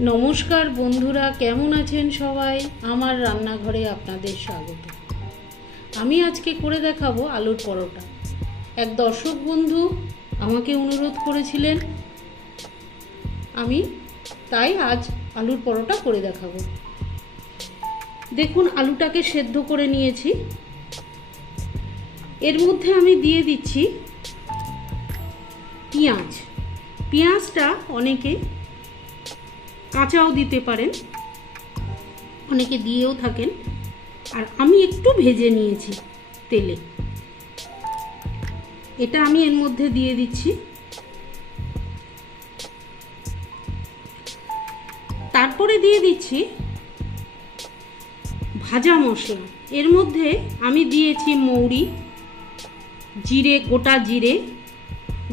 নমস্কার বন্ধুরা, কেমন আছেন সবাই? আমার রান্নাঘরে আপনাদের স্বাগত। আমি আজকে করে দেখাবো আলুর পরোটা। এক দর্শক বন্ধু আমাকে অনুরোধ করেছিলেন, আমি তাই আজ আলুর পরোটা করে দেখাবো। দেখুন, আলুটাকে সেদ্ধ করে নিয়েছি। এর মধ্যে আমি দিয়ে দিচ্ছি পেঁয়াজ। পেঁয়াজটা অনেকে কাঁচাও দিতে পারেন, অনেকে দিয়েও থাকেন, আর আমি একটু ভেজে নিয়েছি তেলে। এটা আমি এর মধ্যে দিয়ে দিচ্ছি। তারপরে দিয়ে দিচ্ছি ভাজা মশলা। এর মধ্যে আমি দিয়েছি মৌরি, জিরে, গোটা জিরে,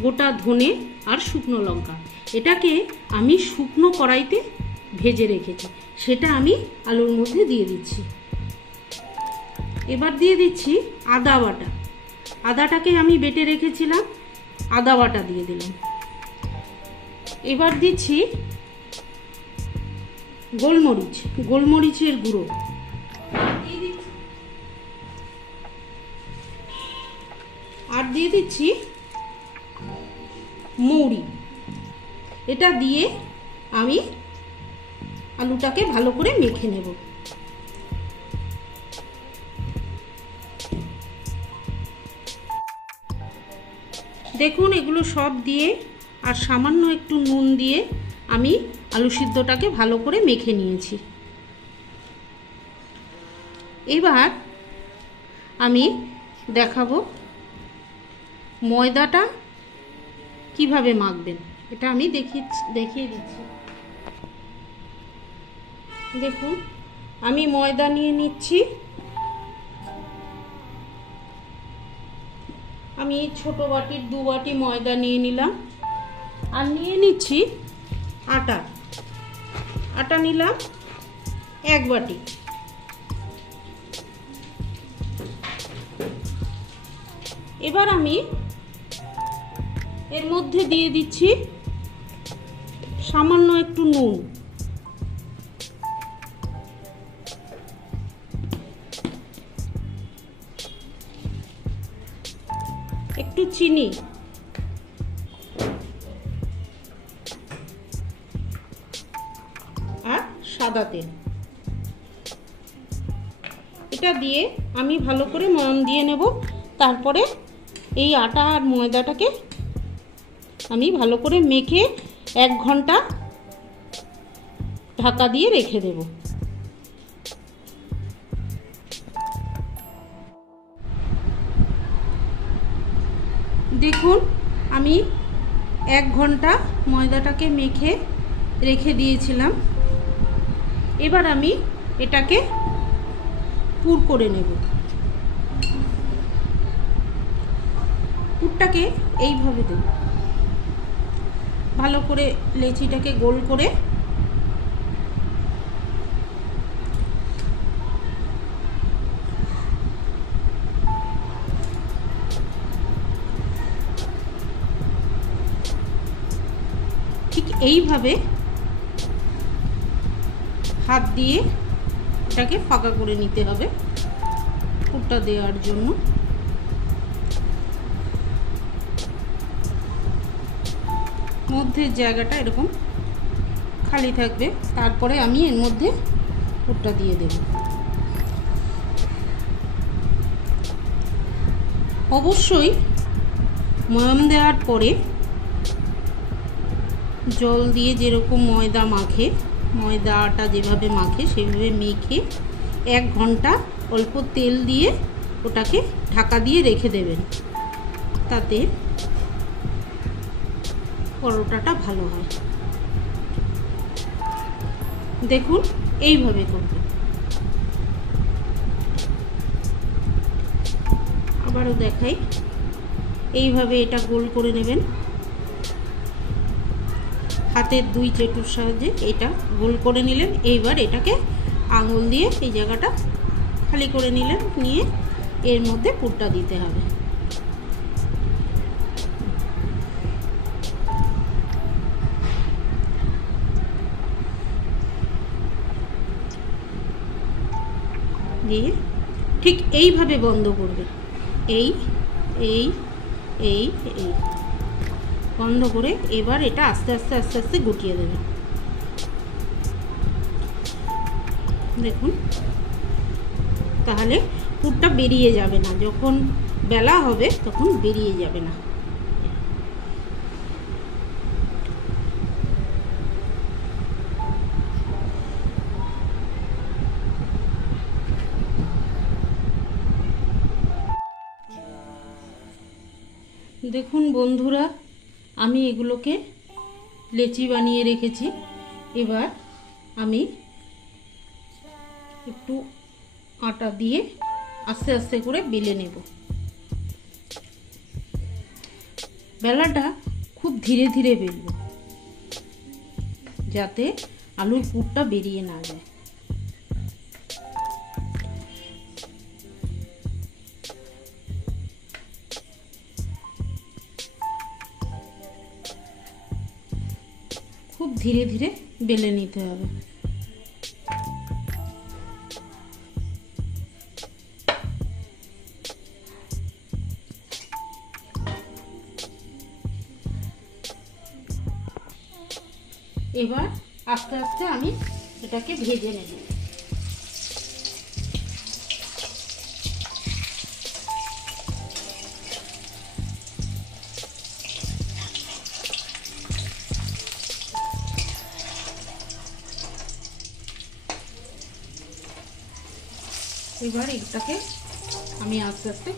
গোটা ধনে আর শুকনো লঙ্কা। এটাকে আমি শুকনো কড়াইতে ভেজে রেখেছি, সেটা আমি আলুর মধ্যে দিয়ে দিচ্ছি। এবার দিয়ে দিচ্ছি আদা বাটা। আদাটাকে আমি বেটে রেখেছিলাম, আদা বাটা দিয়ে দিলাম। এবার দিচ্ছি গোলমরিচ, গোলমরিচের গুঁড়ো। আর দিয়ে দিচ্ছি মৌরি। এটা দিয়ে আমি আলুটাকে ভালো করে মেখে নেব। দেখুন, এগুলো সব দিয়ে আর সামান্য একটু নুন দিয়ে আমি আলু সিদ্ধটাকে ভালো করে মেখে নিয়েছি। এবার আমি দেখাবো ময়দাটা কিভাবে মাখবেন। এটা আমি দেখিয়ে দিচ্ছি। দেখুন, আমি ময়দা নিয়ে নিচ্ছি। আমি ছোট বাটির 2 বাটি ময়দা নিয়ে নিলাম। আর নিয়ে নিচ্ছি আটা। আটা নিলাম 1 বাটি। এবার আমি এর মধ্যে দিয়ে দিচ্ছি সামান্য একটু নুন, একটু চিনি, আর সাদা তেল। এটা দিয়ে আমি ভালো করে ময়ান দিয়ে নেব। তারপরে এই আটা আর ময়দাটাকে আমি ভালো করে মেখে 1 ঘন্টা ঢাকা দিয়ে রেখে দেব। দেখুন, আমি 1 ঘন্টা ময়দাটাকে মেখে রেখে দিয়েছিলাম। এবার আমি এটাকে পুর করে নেব। পুরটাকে এইভাবে দেব, ভালো করে লেচিটাকে গোল করে ঠিক এইভাবে হাত দিয়ে এটাকে ফাঁকা করে নিতে হবে পুরটা দেওয়ার জন্য। মধ্যের জায়গাটা এরকম খালি থাকবে। তারপরে আমি এর মধ্যে পুরটা দিয়ে দেব। অবশ্যই ময়ান দেওয়ার পরে জল দিয়ে যেরকম ময়দা মাখে, ময়দা আটা যেভাবে মাখে সেভাবে মেখে 1 ঘন্টা অল্প তেল দিয়ে ওটাকে ঢাকা দিয়ে রেখে দেবেন। তাতে পরোটাটা ভালো হয়। দেখুন, এইভাবে করবেন। আবারও দেখাই, এইভাবে এটা গোল করে নেবেন। হাতের 2 চেটুর সাহায্যে এটা গোল করে নিলেন। এইবার এটাকে আঙুল দিয়ে এই জায়গাটা খালি করে নিলেন, নিয়ে এর মধ্যে পুরটা দিতে হবে। দিয়ে ঠিক এইভাবে বন্ধ করবে, এই এই এই এই বন্ধ করে এবার এটা আস্তে আস্তে আস্তে আস্তে গুটিয়ে দেবে। দেখুন, তাহলে পুরটা বেরিয়ে যাবে না, যখন বেলা হবে তখন বেরিয়ে যাবে না। দেখুন বন্ধুরা, আমি এগুলোকে লেচি বানিয়ে রেখেছি। এবার আমি একটু আটা দিয়ে আস্তে আস্তে করে বেলে নেব। বেলাটা খুব ধীরে ধীরে বেলব, যাতে আলুর পুরটা বেরিয়ে না যায়। খুব ধীরে ধীরে বেলে নিতে হবে। এবার আস্তে আস্তে আমি এটাকে ভেজে নেব। এবার এটাকে আমি আস্তে আস্তে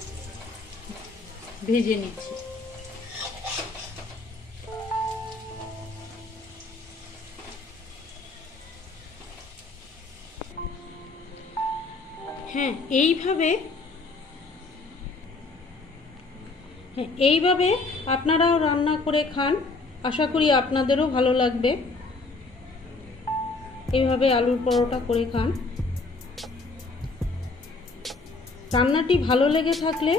ভেজে নিচ্ছি। হ্যাঁ, এইভাবে আপনারাও রান্না করে খান, আশা করি আপনাদেরও ভালো লাগবে। এইভাবে আলুর পরোটা করে খান। রান্নাটি ভালো লেগে থাকলে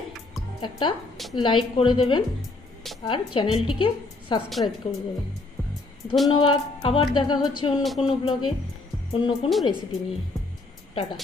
একটা লাইক করে দেবেন আর চ্যানেলটিকে সাবস্ক্রাইব করে দেবেন। ধন্যবাদ। আবার দেখা হচ্ছে অন্য কোনো ব্লগে, অন্য কোনো রেসিপি নিয়ে। টাটা।